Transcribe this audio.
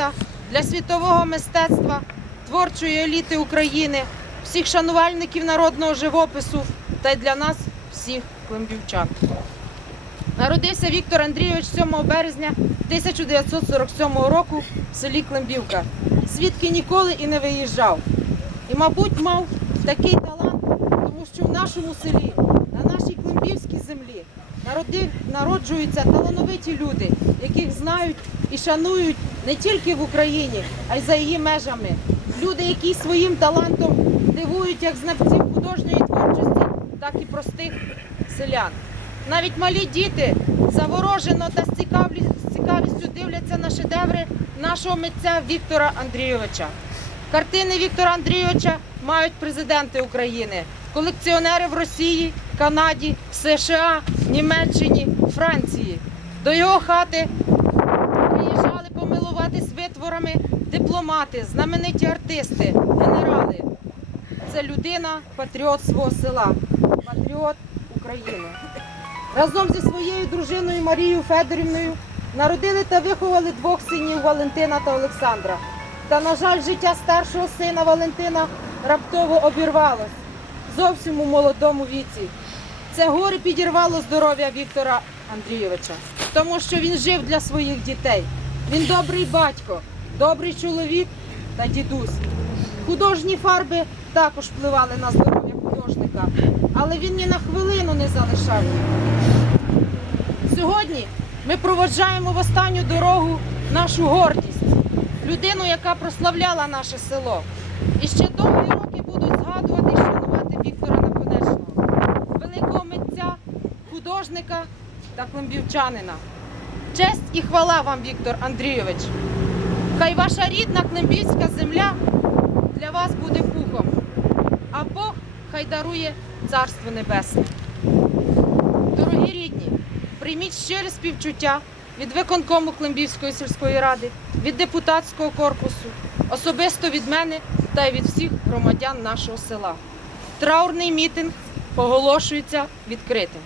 свята для світового мистецтва, творчої еліти України, всіх шанувальників народного живопису та й для нас, всіх климбівчан. Народився Віктор Андрійович 7 березня 1947 року в селі Климбівка, звідки ніколи і не виїжджав. І, мабуть, мав такий талант, тому що в нашому селі, народжуються талановиті люди, яких знають і шанують не тільки в Україні, а й за її межами. Люди, які своїм талантом дивують як знавців художньої творчості, так і простих селян. Навіть малі діти заворожено та з цікавістю дивляться на шедеври нашого митця Віктора Андрійовича. Картини Віктора Андрійовича мають президенти України, колекціонери в Росії, Канаді, США, Німеччині, Франції. До його хати приїжджали помилуватись витворами дипломати, знамениті артисти, генерали. Це людина, патріот свого села, патріот України. Разом зі своєю дружиною Марією Федорівною народили та виховали двох синів Валентина та Олександра. Та, на жаль, життя старшого сина Валентина раптово обірвалось зовсім у молодому віці. Це горе підірвало здоров'я Віктора Андрійовича, тому що він жив для своїх дітей. Він добрий батько, добрий чоловік та дідусь. Художні фарби також впливали на здоров'я художника, але він ні на хвилину не залишав їх. Сьогодні ми проводжаємо в останню дорогу нашу гордість, людину, яка прославляла наше село. І ще довгі роки художника та климбівчанина. Честь і хвала вам, Віктор Андрійович. Хай ваша рідна климбівська земля для вас буде пухом, а Бог хай дарує Царство Небесне. Дорогі рідні, прийміть щире співчуття від виконкому Климбівської сільської ради, від депутатського корпусу, особисто від мене та й від всіх громадян нашого села. Траурний мітинг оголошується відкритим.